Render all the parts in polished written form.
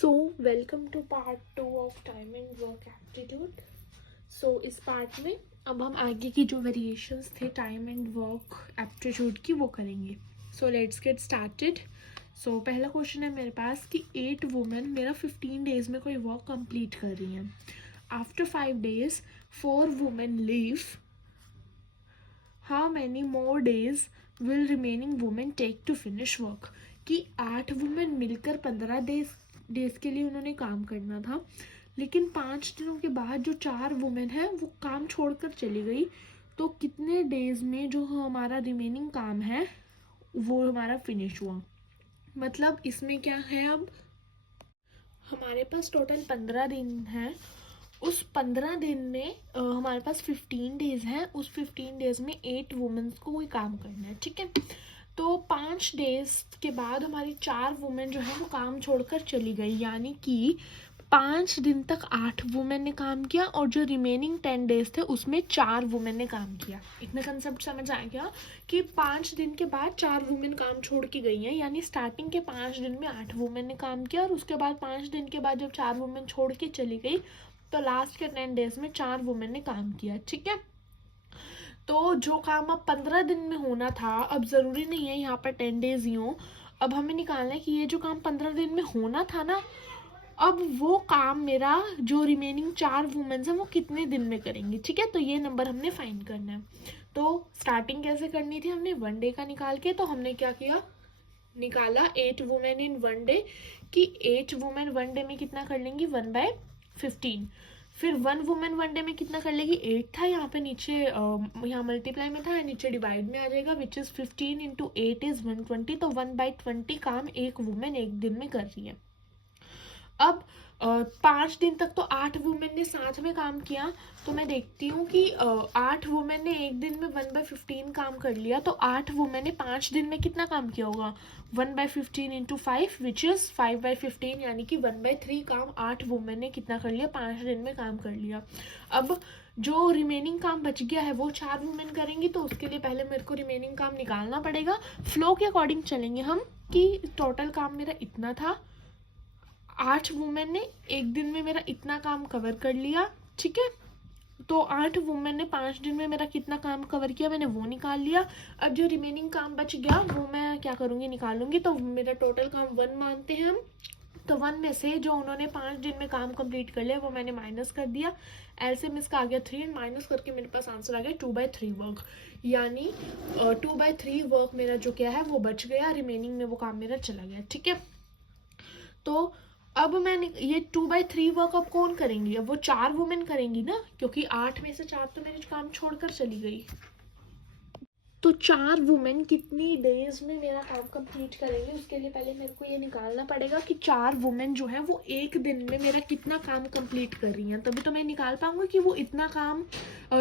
So welcome to part 2 of time and work aptitude. So इस part में अब हम आगे की जो वेरिएशंस थे टाइम एंड वर्क एप्टीट्यूड की वो करेंगे। So let's get started. So पहला क्वेश्चन है मेरे पास कि 8 वुमेन मेरा 15 डेज में कोई वर्क कंप्लीट कर रही हैं। After 5 days 4 women leave, how many more days will remaining women take to finish work. कि 8 वुमेन मिलकर 15 डेज के लिए उन्होंने काम करना था, लेकिन 5 दिनों के बाद जो 4 वुमेन है वो काम छोड़कर चली गई, तो कितने डेज में जो हमारा रिमेनिंग काम है वो हमारा फिनिश हुआ। मतलब इसमें क्या है, अब हमारे पास टोटल 15 दिन है। उस 15 दिन में हमारे पास 15 डेज हैं। उस 15 डेज में 8 वुमेन्स को कोई काम करना है, ठीक है। तो 5 डेज के बाद हमारी 4 वुमेन जो है वो काम छोड़कर चली गई, यानी कि 5 दिन तक 8 वुमेन ने काम किया और जो रिमेनिंग 10 डेज थे उसमें 4 वुमेन ने काम किया। इतना कंसेप्ट समझ आ गया कि 5 दिन के बाद 4 वुमेन काम छोड़ के गई हैं, यानी स्टार्टिंग के 5 दिन में 8 वुमेन ने काम किया और उसके बाद 5 दिन के बाद जब 4 वुमेन छोड़ के चली गई तो लास्ट के 10 डेज में 4 वुमेन ने काम किया, ठीक है। तो जो काम अब 15 दिन में होना था, अब ज़रूरी नहीं है यहाँ पर 10 डेज ही हो, अब हमें निकालना है कि ये जो काम 15 दिन में होना था ना, अब वो काम मेरा जो रिमेनिंग 4 वुमेन्स हैं वो कितने दिन में करेंगी, ठीक है। तो ये नंबर हमने फाइंड करना है। तो स्टार्टिंग कैसे करनी थी, हमने 1 डे का निकाल के, तो हमने क्या किया, निकाला 8 वुमेन इन 1 डे कि 8 वुमेन 1 डे में कितना कर लेंगी 1/15। फिर 1 वुमेन 1 डे में कितना कर लेगी, 8 था यहाँ पे नीचे, यहाँ मल्टीप्लाई में था, नीचे डिवाइड में आ जाएगा, विच इज़ 15 इंटू 8 इज़ 120। तो 1/20 काम एक वुमेन एक दिन में कर रही है। अब 5 दिन तक तो 8 वुमेन ने साथ में काम किया, तो मैं देखती हूँ कि 8 वुमेन ने एक दिन में 1/15 काम कर लिया, तो 8 वुमेन ने 5 दिन में कितना काम किया होगा, 1/15 इंटू 5 विच इज़ 5/15, यानी कि 1/3 काम 8 वुमेन ने कितना कर लिया, 5 दिन में काम कर लिया। अब जो रिमेनिंग काम बच गया है वो 4 वुमेन करेंगी, तो उसके लिए पहले मेरे को रिमेनिंग काम निकालना पड़ेगा। फ्लो के अकॉर्डिंग चलेंगे हम कि टोटल काम मेरा इतना था, 8 वुमेन ने एक दिन में मेरा इतना काम कवर कर लिया, ठीक है। तो 8 वुमेन ने 5 दिन में मेरा कितना काम कवर किया, मैंने वो निकाल लिया। अब जो रिमेनिंग काम बच गया वो मैं क्या करूँगी, निकालूंगी। तो मेरा टोटल काम 1 मानते हैं हम, तो 1 में से जो उन्होंने 5 दिन में काम कंप्लीट कर लिया वो मैंने माइनस कर दिया। एलसीएम इसका आ गया 3, माइनस करके मेरे पास आंसर आ गया 2/3 वर्क, यानी 2/3 वर्क मेरा जो क्या है वो बच गया, रिमेनिंग में वो काम मेरा चला गया, ठीक है। तो अब मैंने ये 2/3 वर्क अब कौन करेंगी, अब वो 4 वुमेन करेंगी ना, क्योंकि 8 में से 4 तो मेरे काम छोड़कर चली गई। तो 4 वुमेन कितनी डेज में मेरा काम कंप्लीट करेंगे, उसके लिए पहले मेरे को ये निकालना पड़ेगा कि 4 वुमेन जो है वो एक दिन में मेरा कितना काम कंप्लीट कर रही हैं, तभी तो मैं निकाल पाऊंगी कि वो इतना काम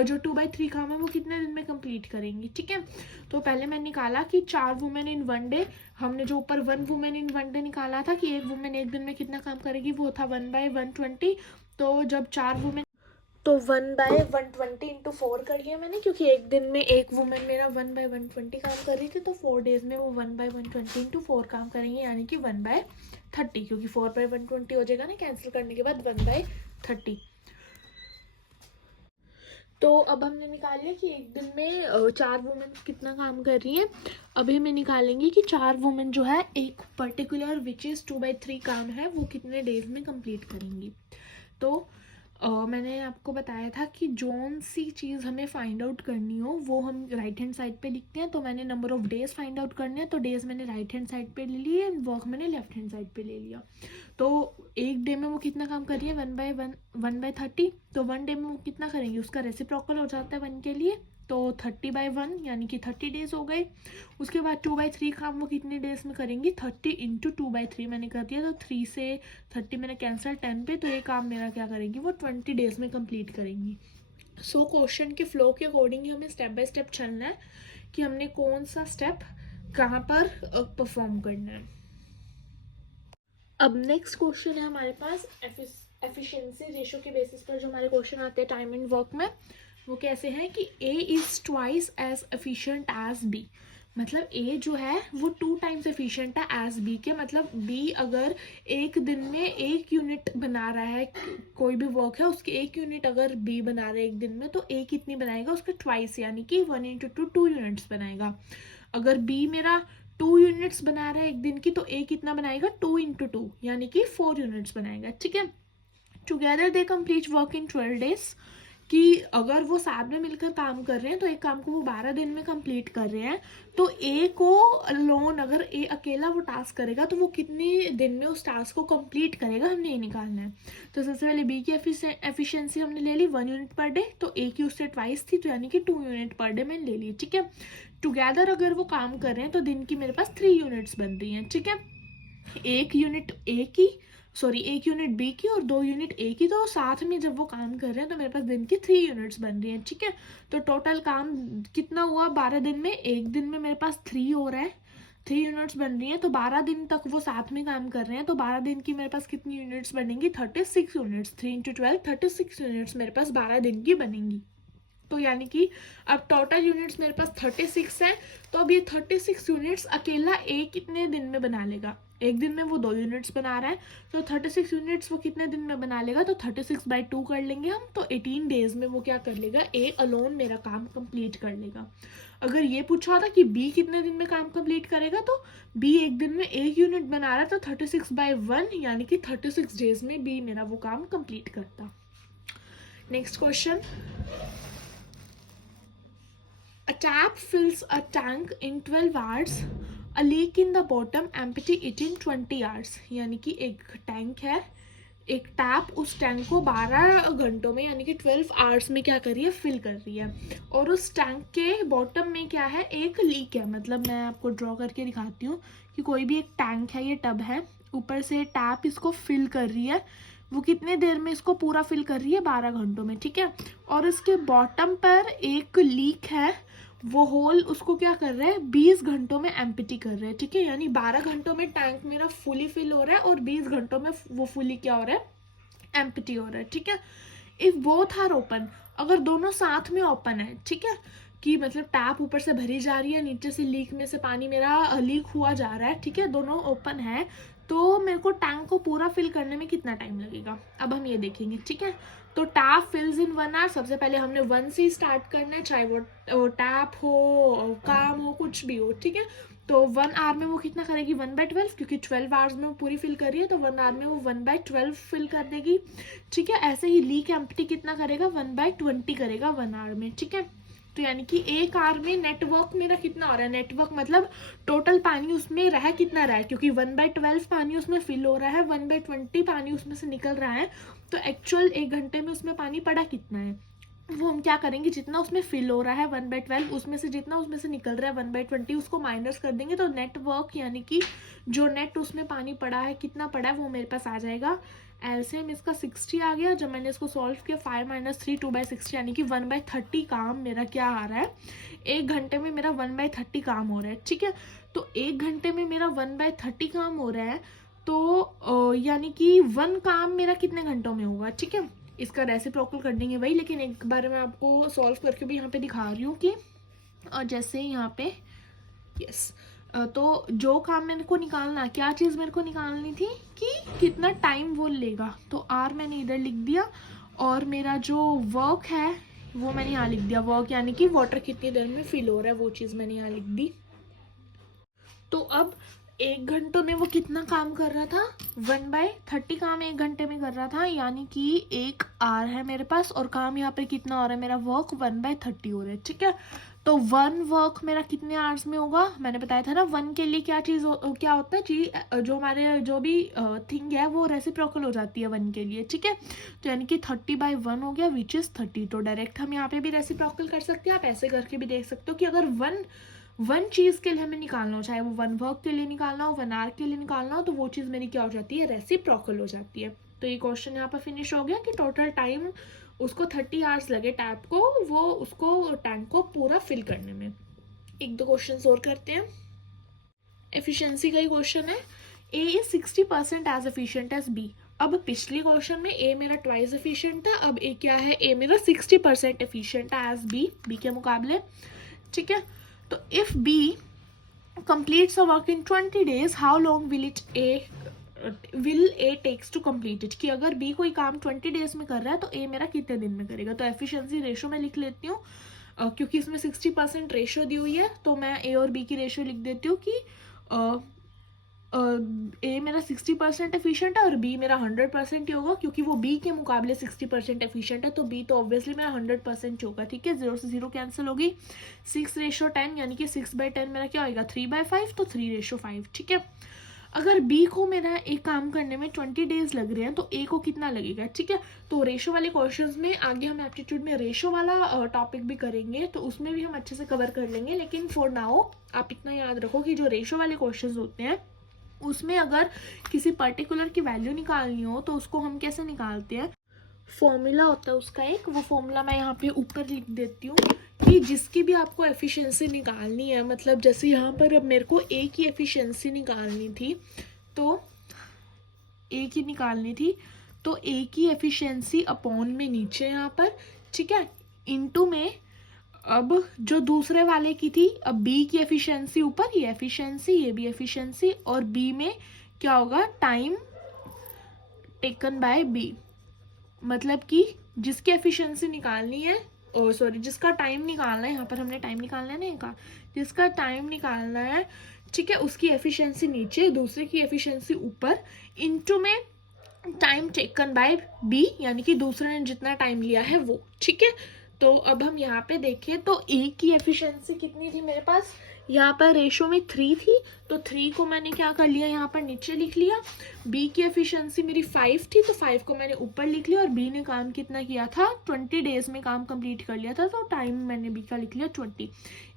जो 2/3 काम है वो कितने दिन में कंप्लीट करेंगी, ठीक है। तो पहले मैंने निकाला कि 4 वुमेन इन 1 डे, हमने जो ऊपर 1 वुमेन इन 1 डे निकाला था कि एक वुमेन एक दिन में कितना काम करेगी, वो था 1/120। तो जब 4 वुमेन, तो 1/120 इंटू 4 कर लिया मैंने, क्योंकि एक दिन में एक वुमेन मेरा 1/120 काम कर रही थी, तो 4 डेज में वो 1/120 इंटू 4 काम करेंगे, यानी कि 1/30, क्योंकि 4/120 हो जाएगा ना कैंसिल करने के बाद 1/30। तो अब हमने निकाल लिया कि एक दिन में 4 वुमेन कितना काम कर रही हैं। अभी हमें निकालेंगे कि 4 वुमेन जो है एक पर्टिकुलर विच इज़ 2/3 काम है वो कितने डेज में कंप्लीट करेंगी। तो मैंने आपको बताया था कि जोन सी चीज़ हमें फाइंड आउट करनी हो वो हम राइट हैंड साइड पे लिखते हैं। तो मैंने number of days find out करने हैं, तो डेज मैंने राइट हैंड साइड पे ले लिए एंड वर्क मैंने लेफ्ट हैंड साइड पे ले लिया। तो एक डे में वो कितना काम कर रही है 1/30, तो 1 डे में वो कितना करेंगे, उसका रेसिप्रोकल हो जाता है 1 के लिए, तो 30/1 यानी कि 30 डेज हो गए। उसके बाद 2/3 काम वो कितने डेज में करेंगी, 30 इंटू 2/3 मैंने कर दिया, तो 3 से 30 मैंने कैंसिल 10 पे, तो ये काम मेरा क्या करेंगी वो 20 डेज में कंप्लीट करेंगी। सो क्वेश्चन के फ्लो के अकॉर्डिंग ही हमें स्टेप बाय स्टेप चलना है कि हमने कौन सा स्टेप कहाँ पर परफॉर्म करना है। अब नेक्स्ट क्वेश्चन है हमारे पास एफिशिएंसी रेशियो के बेसिस पर जो हमारे क्वेश्चन आते हैं टाइम एंड वर्क में, वो कैसे हैं कि A is twice as efficient as B। मतलब ए जो है वो 2 टाइम्स एफिशिएंट है एज बी के, मतलब बी अगर एक दिन में 1 यूनिट बना रहा है, कोई भी वर्क है उसके 1 यूनिट अगर बी बना रहा है एक दिन में, तो ए कितनी बनाएगा उसके ट्वाइस, यानी कि 1 इंटू 2 2 यूनिट्स बनाएगा। अगर बी मेरा 2 यूनिट्स बना रहा है एक दिन की, तो ए कितना बनाएगा 2 इंटू 2 यानी कि 4 यूनिट्स बनाएगा, ठीक है। Together they complete work in 12 days, कि अगर वो साथ में मिलकर काम कर रहे हैं तो एक काम को वो 12 दिन में कंप्लीट कर रहे हैं, तो ए को लोन अगर ए अकेला वो टास्क करेगा तो वो कितने दिन में उस टास्क को कंप्लीट करेगा, हमने ये निकालना है। तो सबसे पहले बी की एफिशिएंसी हमने ले ली 1 यूनिट पर डे, तो ए की उससे ट्वाइस थी, तो यानी कि 2 यूनिट पर डे मैंने ले ली, ठीक है। टुगेदर अगर वो काम कर रहे हैं तो दिन की मेरे पास 3 यूनिट्स बन रही हैं, ठीक है। 1 यूनिट एक यूनिट बी की और 2 यूनिट ए की, तो साथ में जब वो काम कर रहे हैं तो मेरे पास दिन की 3 यूनिट्स बन रही हैं, ठीक है। तो टोटल काम कितना हुआ 12 दिन में, एक दिन में मेरे पास 3 हो रहा है, 3 यूनिट्स बन रही हैं, तो 12 दिन तक वो साथ में काम कर रहे हैं, तो 12 दिन की मेरे पास कितनी यूनिट्स बनेंगी 36 यूनिट्स, 3 इंटू 12 36 यूनिट्स मेरे पास 12 दिन की बनेंगी। तो यानी कि अब टोटल यूनिट्स मेरे पास 36 हैं, तो अब ये 36 यूनिट्स अकेला ए कितने दिन में बना लेगा, एक दिन में वो 2 यूनिट्स बना रहा है, तो 36 यूनिट्स वो कितने दिन में बना लेगा, तो 36/2 कर लेंगे हम, तो 18 डेज में वो क्या कर लेगा, ए अलोन मेरा काम कंप्लीट कर लेगा। अगर ये पूछा था कि बी कितने दिन में काम कंप्लीट करेगा, तो बी एक दिन में 1 यूनिट बना रहा है, तो 36/1 यानी कि 36 डेज में बी मेरा वो काम कंप्लीट करता। Next question, a tap fills a tank in 12 hours, a leak in the bottom empty it in 20 hours, यानी कि एक टैंक है, एक टैप उस टैंक को 12 घंटों में यानी कि 12 आवर्स में क्या कर रही है, फिल कर रही है, और उस टैंक के बॉटम में क्या है, एक लीक है। मतलब मैं आपको ड्रॉ करके दिखाती हूँ कि कोई भी एक टैंक है, ये टब है, ऊपर से टैप इसको फिल कर रही है, वो कितने देर में इसको पूरा फिल कर रही है 12 घंटों में, ठीक है। और इसके बॉटम पर एक लीक है, वो होल उसको क्या कर रहे हैं 20 घंटों में एम्प्टी कर रहे हैं, ठीक है। यानी 12 घंटों में टैंक मेरा फुली फिल हो रहा है और 20 घंटों में वो फुली क्या हो रहा है, एम्प्टी हो रहा है, ठीक है। इफ बोथ आर ओपन, अगर दोनों साथ में ओपन है, ठीक है, कि मतलब टैप ऊपर से भरी जा रही है, नीचे से लीक में से पानी मेरा लीक हुआ जा रहा है, ठीक है, दोनों ओपन है, तो मेरे को टैंक को पूरा फिल करने में कितना टाइम लगेगा, अब हम ये देखेंगे, ठीक है। तो टैप फिल्स इन 1 आवर, सबसे पहले हमने 1 से स्टार्ट करना है, चाहे वो टैप हो, काम हो, कुछ भी हो, ठीक है। तो 1 आवर में वो कितना करेगी 1/12, क्योंकि 12 आवर्स में वो पूरी फिल कर रही है, तो 1 आवर में वो 1/12 फिल कर देगी, ठीक है। ऐसे ही लीक एम्प्टी कितना करेगा 1/20 करेगा 1 आवर में, ठीक है। तो यानी कि एक आवर में नेटवर्क मेरा कितना हो रहा है, नेटवर्क मतलब टोटल पानी उसमें रह कितना रहा है, क्योंकि 1/12 पानी उसमें फिल हो रहा है, 1/20 पानी उसमें से निकल रहा है, तो एक्चुअल 1 घंटे में उसमें पानी पड़ा कितना है, वो हम क्या करेंगे, जितना उसमें फिल हो रहा है 1/12 उसमें से जितना उसमें से निकल रहा है 1/20 उसको माइनस कर देंगे, तो नेटवर्क यानी कि जो नेट उसमें पानी पड़ा है कितना पड़ा है वो मेरे पास आ जाएगा। एलसीएम इसका 60 आ गया, जब मैंने इसको सॉल्व किया 5 - 3 2/60 यानी कि 1/30 काम मेरा क्या आ रहा है, 1 घंटे में मेरा 1/30 काम हो रहा है, ठीक है। तो 1 घंटे में मेरा 1/30 काम हो रहा है, तो यानी कि 1 काम मेरा कितने घंटों में होगा, ठीक है। इसका रेसिप्रोकल कर देंगे वही, लेकिन एक बार मैं आपको सॉल्व करके भी यहाँ पे दिखा रही हूँ कि जैसे यहाँ पे यस, तो जो काम मेरे को निकालना, क्या चीज़ मेरे को निकालनी थी कि कितना टाइम वो लेगा, तो आर मैंने इधर लिख दिया, और मेरा जो वर्क है वो मैंने यहाँ लिख दिया, वर्क यानी कि वाटर कितनी देर में फिल हो रहा है वो चीज़ मैंने यहाँ लिख दी। तो अब 1 घंटों में वो कितना काम कर रहा था, 1/30 काम 1 घंटे में कर रहा था, यानी कि 1 आवर है मेरे पास, और काम यहाँ पे कितना हो रहा है, मेरा वर्क 1/30 हो रहा है, ठीक है। तो 1 वर्क मेरा कितने आवर्स में होगा, मैंने बताया था ना 1 के लिए क्या चीज़ क्या होता है जी, जो हमारे जो भी थिंग है वो रेसिप्रोकल हो जाती है 1 के लिए, ठीक है। तो यानी कि 30/1 हो गया विच इज़ 30, तो डायरेक्ट हम यहाँ पे भी रेसिप्रोकल कर सकते हैं, आप ऐसे करके भी देख सकते हो कि अगर वन चीज़ के लिए हमें निकालना हो, चाहे वो 1 वर्क के लिए निकालना हो, 1 आवर के लिए निकालना हो, तो वो चीज़ मेरी क्या हो जाती है, रेसिप्रोकल हो जाती है। तो ये क्वेश्चन यहाँ पर फिनिश हो गया कि टोटल टाइम उसको 30 आवर्स लगे टैप को वो उसको टैंक को पूरा फिल करने में। 1-2 क्वेश्चन और करते हैं। एफिशिएंसी का ही क्वेश्चन है, A is 60% as efficient as B. अब पिछले क्वेश्चन में ए मेरा ट्वाइस एफिशिएंट था, अब ए क्या है, ए मेरा 60% एफिशिएंट है एज बी के मुकाबले, ठीक है। तो if B completes the work in 20 days, how long will A takes to complete it, कि अगर B कोई काम 20 डेज में कर रहा है तो A मेरा कितने दिन में करेगा. तो एफिशिएंसी रेशो में लिख लेती हूँ, क्योंकि इसमें 60% रेशो दी हुई है तो मैं A और B की रेशो लिख देती हूँ कि A मेरा 60% एफिशिएंट है और B मेरा 100% ही होगा, क्योंकि वो B के मुकाबले 60% एफिशिएंट है, तो B तो ऑब्वियसली मेरा 100% होगा. ठीक है, 0 से 0 कैंसिल होगी. 6:10 यानी कि 6/10 मेरा क्या होगा, 3/5, तो 3:5. ठीक है, अगर B को मेरा एक काम करने में 20 डेज लग रहे हैं तो A को कितना लगेगा. ठीक है, तो रेशो वाले क्वेश्चंस में आगे हम एप्टीट्यूड में रेशो वाला टॉपिक भी करेंगे, तो उसमें भी हम अच्छे से कवर कर लेंगे. लेकिन फॉर नाउ आप इतना याद रखो कि जो रेशो वाले क्वेश्चंस होते हैं उसमें अगर किसी पर्टिकुलर की वैल्यू निकालनी हो तो उसको हम कैसे निकालते हैं, फॉर्मूला होता है उसका एक, वो फॉर्मूला मैं यहाँ पे ऊपर लिख देती हूँ कि जिसकी भी आपको एफिशिएंसी निकालनी है, मतलब जैसे यहाँ पर अब मेरे को A की एफिशिएंसी निकालनी थी, तो A की निकालनी थी तो A की एफिशिएंसी अपॉन में नीचे यहाँ पर. ठीक है, इनटू में अब जो दूसरे वाले की थी, अब B की एफिशिएंसी ऊपर, ये एफिशिएंसी, ये भी एफिशिएंसी, और B में क्या होगा, टाइम टेकन बाय B. मतलब कि जिसकी एफिशिएंसी निकालनी है, सॉरी जिसका टाइम निकालना है, यहाँ पर हमने टाइम निकालना है ना, कहा जिसका टाइम निकालना है, ठीक है, उसकी एफिशिएंसी नीचे, दूसरे की एफिशिएंसी ऊपर, इनटू में टाइम टेकन बाय B, यानी कि दूसरे ने जितना टाइम लिया है वो. ठीक है, तो अब हम यहाँ पे देखें तो A की एफिशिएंसी कितनी थी मेरे पास, यहाँ पर रेशो में 3 थी, तो 3 को मैंने क्या कर लिया, यहाँ पर नीचे लिख लिया. B की एफिशिएंसी मेरी 5 थी, तो 5 को मैंने ऊपर लिख लिया, और B ने काम कितना किया था, 20 डेज में काम कंप्लीट कर लिया था, तो टाइम मैंने B का लिख लिया 20.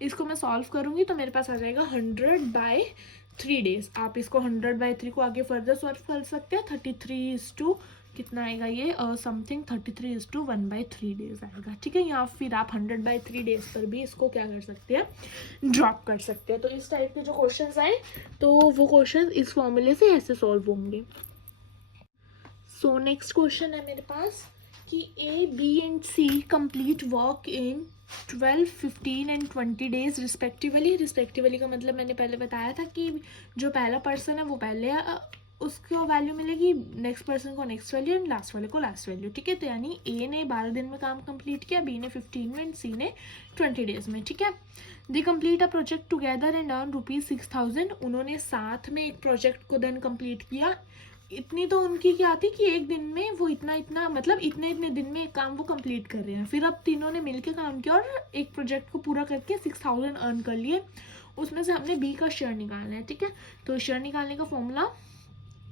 इसको मैं सॉल्व करूँगी तो मेरे पास आ जाएगा 100/3 डेज. आप इसको 100/3 को आगे फर्दर सॉल्व कर सकते हैं. 33 कितना आएगा ये, समथिंग 33:1/3 डेज आएगा. ठीक है, या फिर आप 100/3 डेज पर भी इसको क्या कर सकते हैं, ड्रॉप कर सकते हैं. तो इस टाइप के जो क्वेश्चंस आए तो वो क्वेश्चन इस फॉर्मूले से ऐसे सॉल्व होंगे. सो नेक्स्ट क्वेश्चन है मेरे पास कि A, B and C complete work in 12, 15 and 20 days respectively. Respectively का मतलब मैंने पहले बताया था कि जो पहला पर्सन है वो पहले उसको वैल्यू मिलेगी, नेक्स्ट पर्सन को नेक्स्ट वैल्यू एंड लास्ट वाले को लास्ट वैल्यू. ठीक है, तो यानी A ने 12 दिन में काम कंप्लीट किया, B ने 15 में एंड C ने 20 डेज में. ठीक है, they complete a project together and earn ₹6,000. उन्होंने साथ में एक प्रोजेक्ट को देन कंप्लीट किया. इतनी तो उनकी क्या थी कि एक दिन में वो इतना मतलब इतने दिन में एक काम वो कंप्लीट कर रहे हैं. फिर अब तीनों ने मिलकर काम किया और एक प्रोजेक्ट को पूरा करके 6,000 अर्न कर लिए. उसमें से हमने B का शेयर निकालना है. ठीक है, तो शेयर निकालने का फॉर्मूला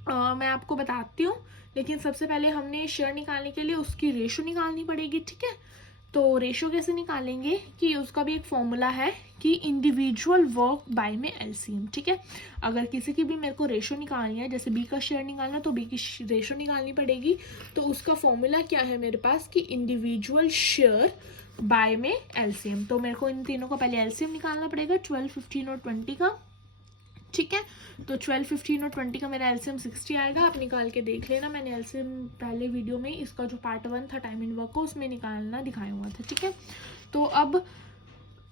मैं आपको बताती हूँ, लेकिन सबसे पहले हमने शेयर निकालने के लिए उसकी रेशो निकालनी पड़ेगी. ठीक है, तो रेशो कैसे निकालेंगे कि उसका भी एक फॉर्मूला है कि इंडिविजुअल वर्क बाय में एलसीएम. ठीक है, अगर किसी की भी मेरे को रेशो निकालनी है, जैसे B का शेयर निकालना तो B की रेशो निकालनी पड़ेगी. तो उसका फॉर्मूला क्या है मेरे पास कि इंडिविजुअल शेयर बाय में एलसीएम. तो मेरे को इन तीनों का पहले एलसीएम निकालना पड़ेगा, 12, 15 और 20 का. ठीक है, तो 12, 15 और 20 का मेरा एलसीएम 60 आएगा. आप निकाल के देख लेना, मैंने एलसीएम पहले वीडियो में इसका जो पार्ट 1 था टाइम इन वर्क को उसमें निकालना दिखाया हुआ था. ठीक है, तो अब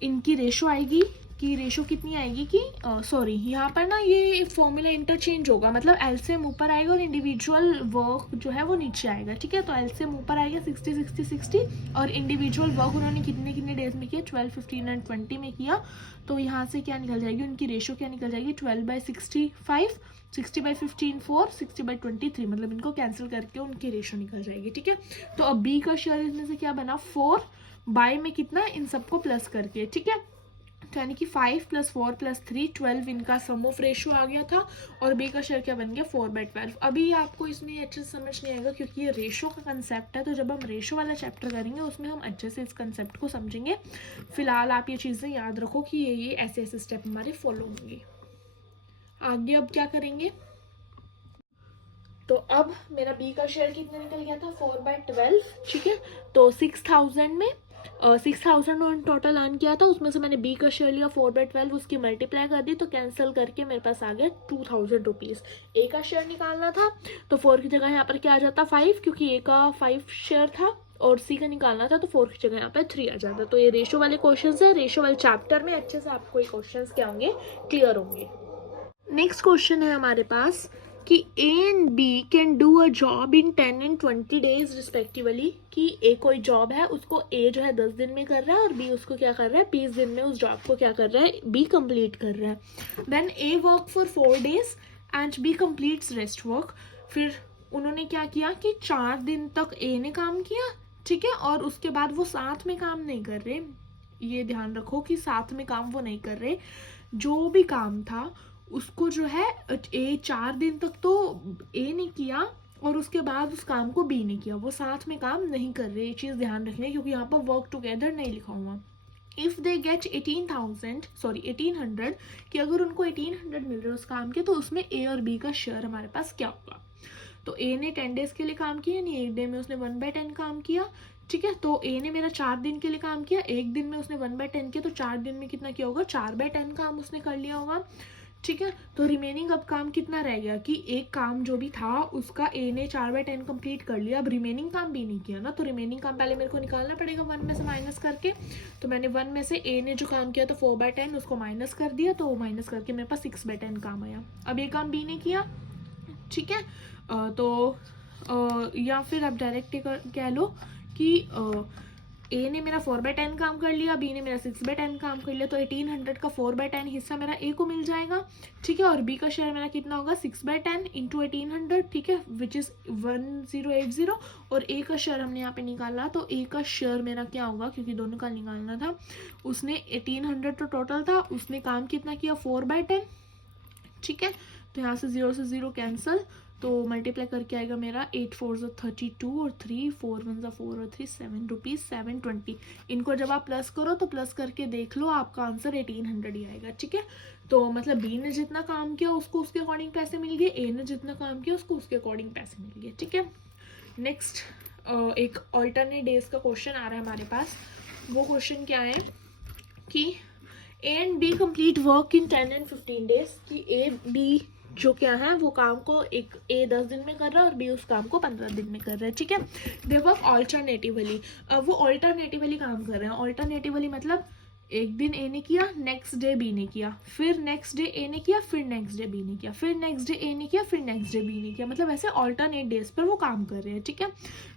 इनकी रेशो आएगी कि रेशो कितनी आएगी कि सॉरी यहाँ पर ना ये फॉर्मूला इंटरचेंज होगा, मतलब एलसीएम ऊपर आएगा और इंडिविजुअल वर्क जो है वो नीचे आएगा. ठीक है, तो एलसीएम ऊपर आएगा 60, 60, 60 और इंडिविजुअल वर्क उन्होंने कितने डेज में किया, 12, 15 एंड 20 में किया. तो यहाँ से क्या निकल जाएगी, उनकी रेशो क्या निकल जाएगी, 12/65, 60/15 4, 60/23, मतलब इनको कैंसिल करके उनकी रेशो निकल जाएगी. ठीक है, तो अब B का शेयर इसमें से क्या बना, 4 बाय में कितना, इन सबको प्लस करके. ठीक है, तो यानी कि 5 + 4 + 3 12 इनका सम ऑफ रेशो आ गया था, और B का शेयर क्या बन गया, 4/12. अभी आपको इसमें अच्छे से समझ नहीं आएगा क्योंकि ये रेशो का कंसेप्ट है, तो जब हम रेशो वाला चैप्टर करेंगे उसमें हम अच्छे से इस कंसेप्ट को समझेंगे. फिलहाल आप ये चीज़ें याद रखो कि ये ऐसे स्टेप हमारे फॉलो होंगे. आगे अब क्या करेंगे, तो अब मेरा B का शेयर कितना निकल गया था, 4/12. ठीक है, तो 6,000 में 6,000 ऑन टोटल अर्न किया था, उसमें से मैंने B का शेयर लिया 4/12, उसकी मल्टीप्लाई कर दी तो कैंसिल करके मेरे पास आ गया 2,000 रुपीज़. A का शेयर निकालना था तो 4 की जगह यहाँ पर क्या आ जाता, 5, क्योंकि A का 5 शेयर था और सी का निकालना था तो 4 की जगह यहाँ पे 3 आ जाता। तो ये रेशो वाले क्वेश्चन है, रेशो वाले चैप्टर में अच्छे से आपको ये क्वेश्चन क्या होंगे, क्लियर होंगे। नेक्स्ट क्वेश्चन है हमारे पास कि A and B can do a job in 10 and 20 days respectively, कि ए कोई जॉब है उसको ए जो है 10 दिन में कर रहा है और बी उसको क्या कर रहा है 20 दिन में उस जॉब को क्या कर रहा है, बी कंप्लीट कर रहा है। Then A work for 4 days and B completes rest work. फिर उन्होंने क्या किया कि 4 दिन तक ए ने काम किया, ठीक है, और उसके बाद वो साथ में काम नहीं कर रहे, ये ध्यान रखो कि साथ में काम वो नहीं कर रहे, जो भी काम था उसको जो है ए 4 दिन तक तो ए ने किया और उसके बाद उस काम को बी ने किया, वो साथ में काम नहीं कर रहे, ये चीज़ ध्यान रखनी है क्योंकि यहाँ पर वर्क टुगेदर नहीं लिखा हुआ। इफ़ दे गेट 1800 कि अगर उनको 1800 मिल रहे हैं उस काम के, तो उसमें ए और बी का शेयर हमारे पास क्या होगा। तो ए ने 10 days के लिए काम किया, यानी एक डे में उसने 1/10 काम किया, ठीक है। तो ए ने मेरा 4 दिन के लिए काम किया, एक दिन में उसने 1/10 किया, तो 4 दिन में कितना किया होगा, 4/10 काम उसने कर लिया होगा, ठीक है। तो रिमेनिंग अब काम कितना रह गया कि एक काम जो भी था उसका ए ने 4/10 कंप्लीट कर लिया, अब रिमेनिंग काम बी नहीं किया ना, तो रिमेनिंग काम पहले मेरे को निकालना पड़ेगा 1 में से माइनस करके। तो मैंने 1 में से ए ने जो काम किया तो 4/10 उसको माइनस कर दिया, तो माइनस करके मेरे पास 6/10 काम आया। अब ये काम बी ने किया, ठीक है। या फिर आप डायरेक्ट कह लो कि ए ने मेरा 4/10 काम कर लिया, बी ने मेरा 6/10 काम कर लिया, तो 1800 का 4/10 हिस्सा मेरा ए को मिल जाएगा, ठीक है। और बी का शेयर मेरा कितना होगा 6/10 इंटू 1800, ठीक है, विच इज़ 1080। और ए का शेयर हमने यहाँ पे निकाला, तो ए का शेयर मेरा क्या होगा, क्योंकि दोनों का निकालना था, उसने 1800 तो टोटल था, उसने काम कितना किया 4/10, ठीक है। तो यहाँ से 0 से 0 कैंसिल, तो मल्टीप्लाई करके आएगा मेरा 8 4 32 और 3 4 1 4 और 3 7 रुपीज़ 720। इनको जब आप प्लस करो तो प्लस करके देख लो, आपका आंसर 1800 ही आएगा, ठीक है। तो मतलब बी ने जितना काम किया उसको उसके अकॉर्डिंग पैसे मिल गए, ए ने जितना काम किया उसको उसके अकॉर्डिंग पैसे मिल गए, ठीक है। नेक्स्ट एक ऑल्टरनेट डेज का क्वेश्चन आ रहा है हमारे पास। वो क्वेश्चन क्या है कि A and B complete work in 10 and 15 days, कि ए बी जो क्या है वो काम को एक ए 10 दिन में कर रहा है और बी उस काम को 15 दिन में कर रहा है, ठीक है। दे वर्क ऑल्टरनेटिवली, अब वो ऑल्टरनेटिवली काम कर रहे हैं। ऑल्टरनेटिवली मतलब एक दिन ए ने किया, नेक्स्ट डे बी ने किया, फिर नेक्स्ट डे ए ने किया, फिर नेक्स्ट डे बी ने किया, फिर नेक्स्ट डे ए ने किया, फिर नेक्स्ट डे बी ने किया, मतलब ऐसे ऑल्टरनेट डेज पर वो काम कर रहे हैं, ठीक है।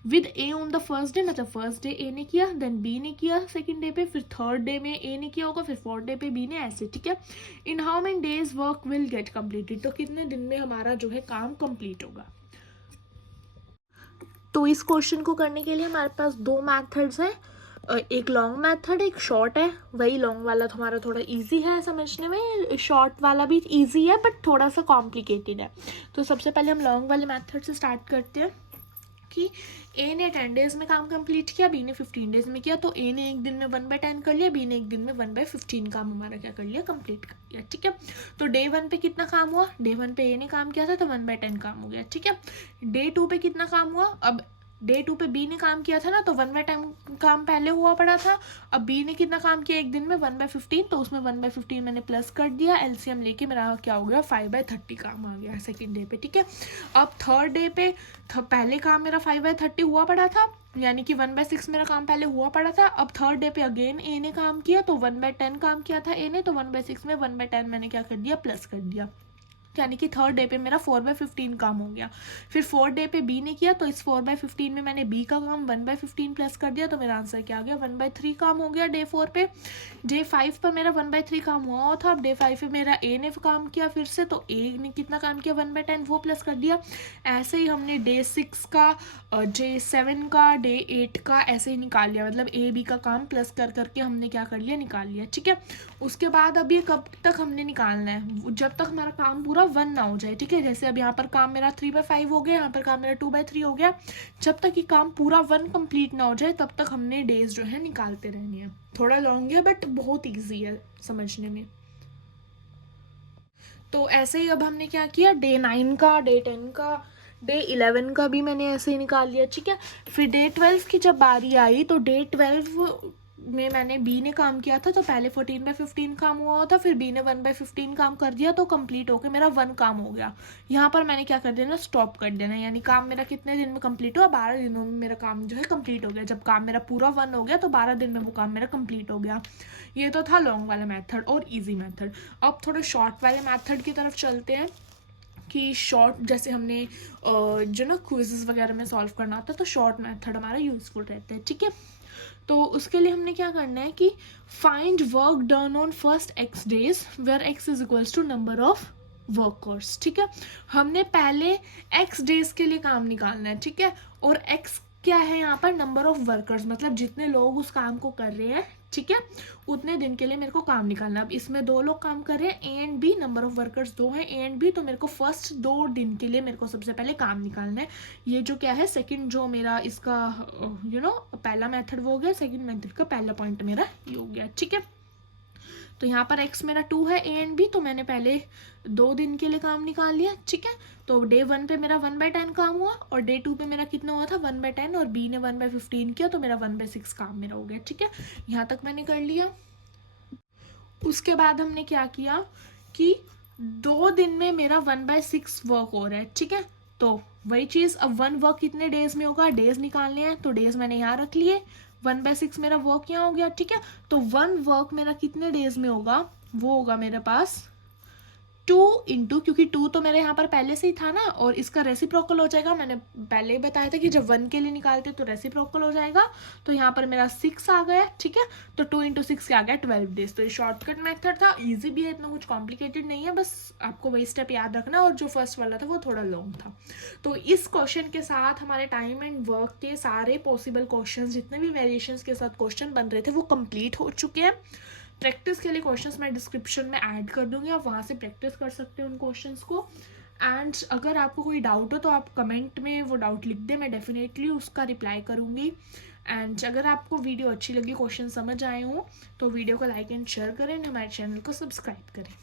With A on the first day, मतलब फर्स्ट डे ए ने किया, देन बी ने किया सेकंड डे पे, फिर थर्ड डे में ए ने किया होगा, फिर फोर्थ डे पे बी ने, ऐसे, ठीक है। In how many days work will get completed, तो कितने दिन में हमारा जो है काम कंप्लीट होगा। तो इस क्वेश्चन को करने के लिए हमारे पास 2 मैथड्स हैं, एक लॉन्ग मेथड, एक शॉर्ट है। वही लॉन्ग वाला हमारा थोड़ा इजी है समझने में, शॉर्ट वाला भी इजी है बट थोड़ा सा कॉम्प्लिकेटेड है। तो सबसे पहले हम लॉन्ग वाले मेथड से स्टार्ट करते हैं कि ए ने 10 days में काम कंप्लीट किया, बी ने 15 days में किया, तो ए ने एक दिन में 1/10 कर लिया, बी ने एक दिन में 1/15 काम हमारा क्या कर लिया, कंप्लीट कर लिया, ठीक है। तो डे 1 पे कितना काम हुआ, डे 1 पे ए ने काम किया था तो 1/10 काम हो गया, ठीक है। डे 2 पे कितना काम हुआ, अब डे 2 पे बी ने काम किया था ना, तो 1/10 काम पहले हुआ पड़ा था, अब बी ने कितना काम किया एक दिन में 1/15, तो उसमें 1/15 मैंने प्लस कर दिया, एलसीएम लेके मेरा क्या हो गया 5/30 काम आ गया सेकेंड डे पे, ठीक है। अब थर्ड डे पे पहले काम मेरा 5/30 हुआ पड़ा था, यानी कि 1/6 मेरा काम पहले हुआ पड़ा था। अब थर्ड डे पे अगेन ए ने काम किया, तो 1/10 काम किया था ए ने, तो 1/6 में 1/10 मैंने क्या कर दिया, प्लस कर दिया, यानी कि थर्ड डे पे मेरा 4/15 काम हो गया। फिर फोर्थ डे पे बी ने किया, तो इस 4/15 में मैंने बी का काम 1/15 प्लस कर दिया, तो मेरा आंसर क्या आ गया 1/3 काम हो गया डे 4 पे। डे 5 पर मेरा 1/3 काम हुआ था, अब डे 5 पे मेरा ए ने काम किया फिर से, तो ए ने कितना काम किया 1/10, वो प्लस कर दिया। ऐसे ही हमने डे 6 का, डे 7 का, डे 8 का ऐसे ही निकाल लिया, मतलब ए बी का काम प्लस कर करके हमने क्या कर लिया, निकाल लिया, ठीक है। उसके बाद अब ये कब तक हमने निकालना है, जब तक हमारा काम पूरा 1 ना हो जाए, ठीक है। जैसे अब यहाँ पर काम मेरा 3/5 हो गया, यहाँ पर काम मेरा 2/3 हो गया, जब तक ये काम पूरा 1 कंप्लीट ना हो जाए तब तक हमने डेज जो है निकालते रहने हैं। थोड़ा लॉन्ग है बट बहुत ईजी है समझने में। तो ऐसे ही अब हमने क्या किया, डे 9 का, डे 10 का, डे 11 का भी मैंने ऐसे ही निकाल लिया, ठीक है। फिर डे 12 की जब बारी आई तो डे 12 में मैंने बी ने काम किया था तो पहले 14/15 काम हुआ था, फिर बी ने 1/15 काम कर दिया तो कंप्लीट होकर मेरा 1 काम हो गया। यहाँ पर मैंने क्या कर देना, स्टॉप कर देना, यानी काम मेरा कितने दिन में कंप्लीट हुआ, 12 दिनों में मेरा काम जो है कंप्लीट हो गया। जब काम मेरा पूरा 1 हो गया तो 12 दिन में वो काम मेरा कंप्लीट हो गया। ये तो था लॉन्ग वाला मेथड और ईजी मेथड। अब थोड़े शॉर्ट वाले मेथड की तरफ चलते हैं कि शॉर्ट, जैसे हमने जो ना क्विज़ेस वगैरह में सॉल्व करना होता है तो शॉर्ट मेथड हमारा यूजफुल रहता है, ठीक है। तो उसके लिए हमने क्या करना है कि find work done on first x days where x is equals to number of workers, ठीक है। हमने पहले x डेज के लिए काम निकालना है, ठीक है, और x क्या है यहाँ पर, नंबर ऑफ वर्कर्स, मतलब जितने लोग उस काम को कर रहे हैं, ठीक है, उतने दिन के लिए मेरे को काम निकालना है। अब इसमें 2 लोग काम कर रहे हैं, A and B, number of workers 2 हैं, ए एंड बी, तो मेरे को फर्स्ट 2 दिन के लिए मेरे को सबसे पहले काम निकालना है। ये जो क्या है सेकंड जो मेरा इसका पहला मेथड वो हो गया, सेकंड मेथड का पहला पॉइंट मेरा ये हो गया, ठीक है। तो यहाँ पर x मेरा 2 है, ए एंड बी, तो मैंने पहले 2 दिन के लिए काम निकाल लिया, ठीक है। तो डे 1 पे मेरा 1/10 काम हुआ और डे 2 पे मेरा कितना हुआ था 1/10, और बी ने 1/15 किया तो मेरा 1/6 काम मेरा हो गया, ठीक है। यहाँ तक मैंने कर लिया। उसके बाद हमने क्या किया कि 2 दिन में मेरा 1/6 वर्क हो रहा है, ठीक है। तो वही चीज़, अब 1 वर्क कितने डेज में होगा, डेज निकालने हैं, तो डेज मैंने यहाँ रख लिए, 1/6 मेरा वर्क यहाँ हो गया, ठीक है। तो 1 वर्क मेरा कितने डेज में होगा, वो होगा मेरे पास 2 इंटू, क्योंकि 2 तो मेरे यहाँ पर पहले से ही था ना, और इसका रेसिप्रोकल हो जाएगा। मैंने पहले ही बताया था कि जब 1 के लिए निकालते तो रेसिप्रोकल हो जाएगा। तो यहाँ पर मेरा 6 आ गया, ठीक है। तो 2 इंटू 6 क्या आ गया, 12 डेज। तो ये शॉर्टकट मेथड था, ईजी भी है, इतना कुछ कॉम्प्लिकेटेड नहीं है, बस आपको वही स्टेप याद रखना। और जो फर्स्ट वाला था वो थोड़ा लॉन्ग था। तो इस क्वेश्चन के साथ हमारे टाइम एंड वर्क के सारे पॉसिबल क्वेश्चन, जितने भी वेरिएशन के साथ क्वेश्चन बन रहे थे वो कंप्लीट हो चुके हैं। प्रैक्टिस के लिए क्वेश्चंस मैं डिस्क्रिप्शन में ऐड कर दूंगी, आप वहाँ से प्रैक्टिस कर सकते हो उन क्वेश्चंस को। एंड अगर आपको कोई डाउट हो तो आप कमेंट में वो डाउट लिख दें, मैं डेफिनेटली उसका रिप्लाई करूँगी। एंड अगर आपको वीडियो अच्छी लगी, क्वेश्चन समझ आए हों, तो वीडियो को लाइक एंड शेयर करें, हमारे चैनल को सब्सक्राइब करें।